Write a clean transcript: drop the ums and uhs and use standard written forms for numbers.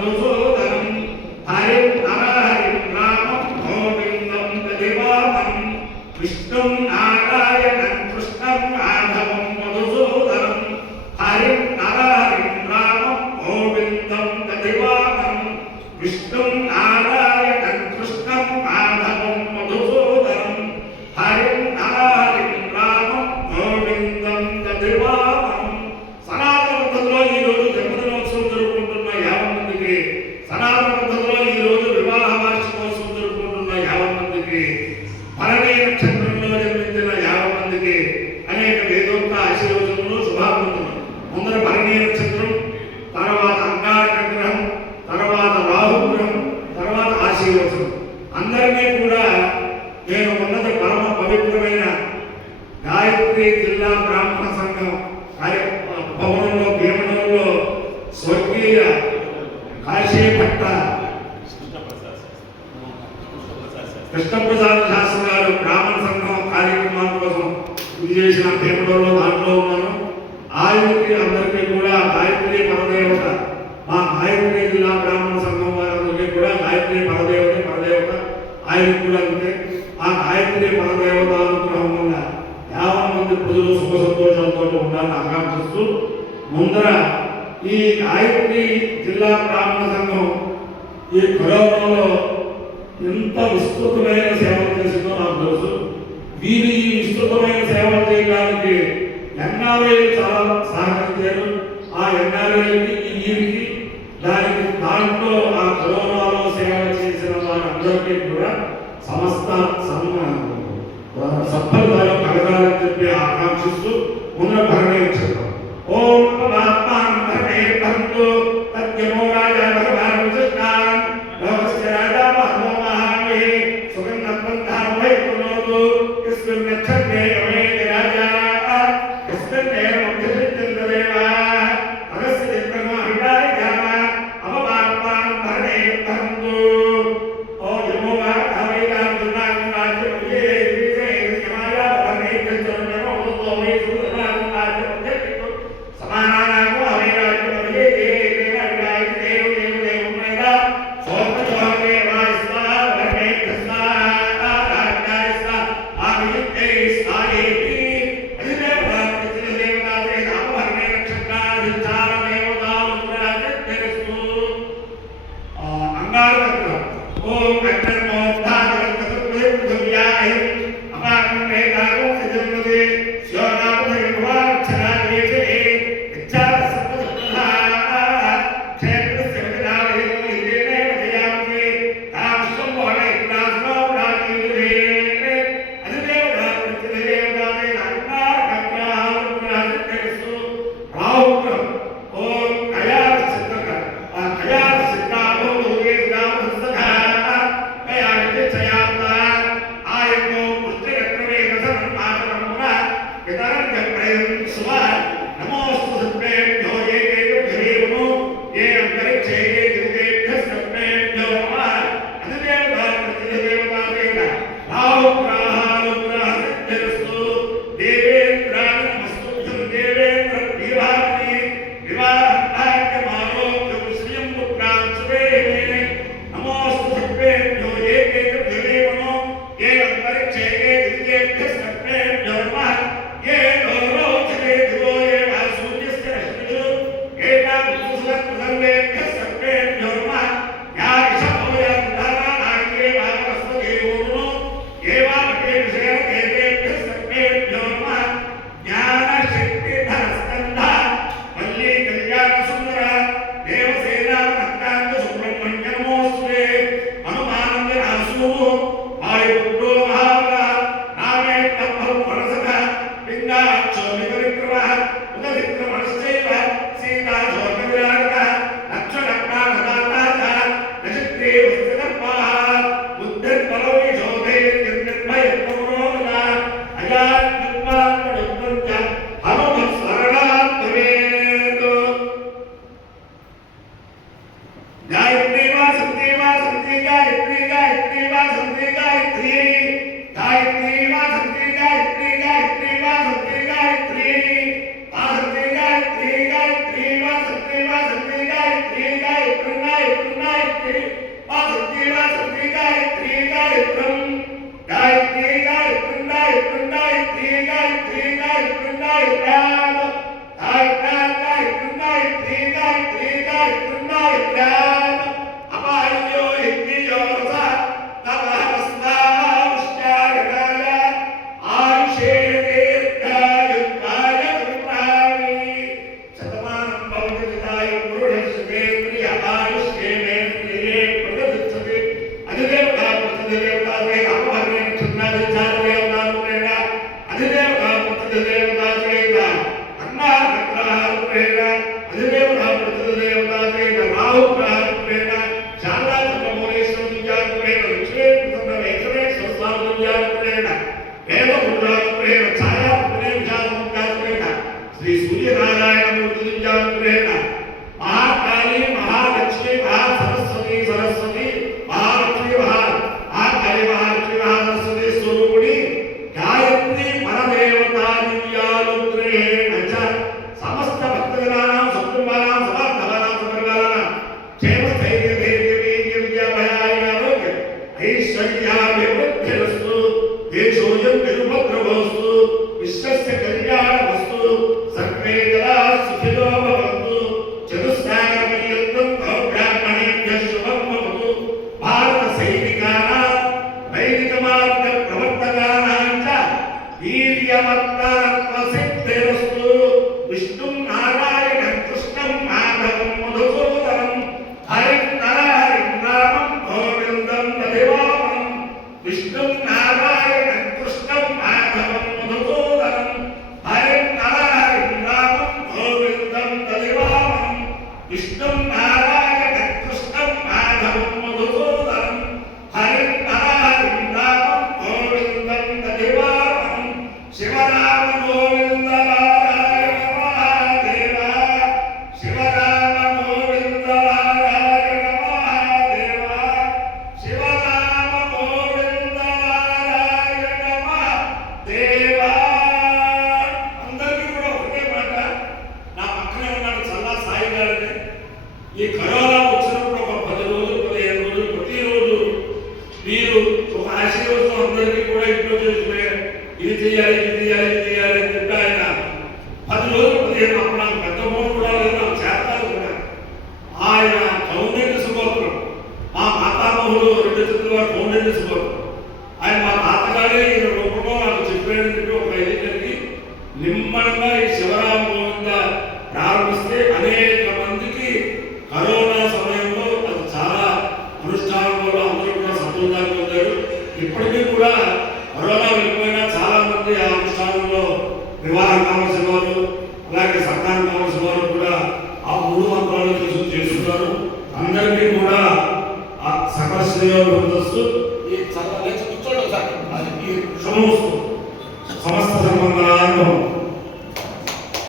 మధుసూదనం హరిం నరహరిం రామం గోవిందం దదివామం విష్ణుం నారాయణం కృష్ణం మాధవం మధుసూదనం హరిం నరహరిం రామం గోవిందం దదివామం విష్ణుం నారాయణం కృష్ణం మాధవం మధుసూదనం హరిం నరహరిం రామం గోవిందం దదివామం. సనాతన పద్ధతిలో ఈ రోజు జన్మదినోత్సవం జరుపుకుంటున్న 50 మందికి, సనాతన పద్ధతిలో ఈ రోజు వివాహ వార్షికోత్సవం జరుపుకుంటున్న 50 మందికి, భరణీ నక్షత్రంలో జన్మించిన 50 మందికి అనేక వేదోక్త ఆశీర్వచనములు శుభాకాంక్షలు. ముందర భరణీ నక్షత్రం, తర్వాత అంగారక గ్రహం, తర్వాత రాహుగ్రహం, తర్వాత ఆశీర్వచనం. అందరినీ కూడా నేను ఉన్నత పరమ పవిత్రమైన గాయత్రి జిల్లా బ్రాహ్మణ సంఘం భవనంలో భీమవరంలో స్వర్గీయ కాశీపట్ట కృష్ణప్రసాద్ శాస్త్రి గారు బ్రాహ్మణ సంఘం కార్యక్రమాల కోసం ఇది చేసిన భీమవరంలో దాంట్లో ఉన్నాను. ఆయనకి అందరికీ కూడా గాయత్రి పరదేవత, మా గాయత్రి జిల్లా బ్రాహ్మణ సంఘం వారందరికీ కూడా గాయత్రి పరదేవత ఆయనకు కూడా అంతే. ఆ గాయత్రి పరదేవత అనుగ్రహం వల్ల 50 మంది ప్రజలు సుఖ సంతోషాలతో ఉండాలని ఆకాంక్షిస్తూ ముందర ఈ గాయత్రి జిల్లా బ్రాహ్మణ సంఘం ఈ కరోనాలో ఎంత విస్తృతమైన సేవలు చేసిందో నాకు తెలుసు. వీరి ఈ విస్తృతమైన సేవలు చేయడానికి ఎన్ఆర్ఐలు చాలా సహకరించారు. ఆ ఎన్ఆర్ఐకి వీరికి దాంట్లో ఆ కరోనాలో సేవ చేసిన వారందరికీ కూడా సమస్త సఫలతలు కలగాలని చెప్పి ఆకాంక్షిస్తూ ముందర భరణీ నక్షత్రం. ఓం పరమాత్మాన్ భరణే భర్తు తద్యమో రాజా భగవాన్ కృష్ణాన్ లోకస్య రాజా మహో మహామహే సుగంధం బంధాం వై పునోతు యస్మిన్ నక్షత్రే యమేతి రాజా యస్మిన్ నేరమభ్యసిద్ధిర్దేవ అగస్య చిత్రమో అభిప్రాయ ధ్యాన అపమాత్మాన్ భరణే భర్తు. ఓ యమో భావైగా దుర్నాగం రాజ్యం సమానానాకు అభిరాజ్యం శ్రీ సూర్యనారాయణమూర్తి దివ్యానుగ్రహేణ మహాకాళీ మహాలక్ష్మి మహాసరస్వతి సరస్వతి మహాలక్ష్మి మహాకాళీ మహాలక్ష్మి మహాసరస్వతి స్వరూపిణి గాయత్రి పరదేవతా దివ్యానుగ్రహేణ సమస్త భక్తజనానాం సకుటుంబానాం సమార్థానాం సపరివారాణాం క్షేమ స్థైర్య ధైర్య వీర్య విద్యాభయాయ ఆరోగ్య ఐశ్వర్యాభివృద్ధిరస్తు దేశోయం నిరుపద్రవస్తు విశ్వస్య కళ్యాణమస్తు సర్వే జనా సుఖినో భవంతు చతుస్సాగరపర్యంతం బ్రాహ్మణేభ్యః శుభం భవతు భారత సైనికానాం వైదిక మార్గ ప్రవర్తకానాం చ వీర్యవర్ధనత్వ సిద్ధిరస్తు విష్ణుం నారాయణం కృష్ణం మాధవం మధుసూదనం హరిం నరహరిం రామం గోవిందం దేవామం విష్ణుం నారాయణం కృష్ణం మాధవం మధుసూదనం హరిం నరహరిం రామం గోవిందం దేవామం విష్ణుం నారాయణం కృష్ణం మాధవం మధుసూదనం హరిం నరహరిం రామం గోవిందం దేవామం శివరామ గోవింద నారాయణ మహాదేవ శివరామ గోవింద నారాయణ మహాదేవ శివరామ గోవింద నారాయణ మహాదేవ. అందరికీ కూడా ఒకటే మాట, నా పక్కనే ఉన్నాడు చల్లా సాయి గారిని. ఈ కరోనా వచ్చినప్పుడు ఒక 10 రోజులు 15 రోజులు ప్రతిరోజు మీరు ఒక ఆశీర్వాదం అందరికీ కూడా ఇంట్లో చేసుకునే ఇది చేయాలి ఇది చేయాలి ఇది చేయాలి అని చెప్పి ఆయన 10 రోజులు 15 అప్పుడు నాకు పెద్ద ఫోన్ కూడా లేదు, నాకు చేతాలు కూడా. ఆయన కౌండెంట్ సుగోత్రం మా మాతామహుడు 2 చిత్రుల వారు కౌండెంట్ సుగోత్రం. ఆయన మా తాతగారే ఈ రూపంలో నాకు చెప్పాడని చెప్పి ఒక ఇది కలిగి నిమ్మడంగా ఈ శివరామ గోవింద ప్రారంభిస్తే అనేక మందికి కరోనా సమయంలో అది చాలా అనుష్ఠానం వల్ల అందరూ కూడా సంతోషాలు పొందారు. ఇప్పటికీ కూడా కరోనా వెళ్ళిపోయినా చాలా మంది ఆ అనుష్ఠానంలో వివాహం కావాల్సిన వారు అలాగే సంతానం కావాల్సిన వారు కూడా ఆ 3 మంత్రాలు చేస్తున్నారు. అందరికీ కూడా ఆ సకల శ్రేయోభివృద్ధిస్తూ ఈ కూర్చోండి సార్ ఈ శుభమస్తు సమస్త సంబంధాలను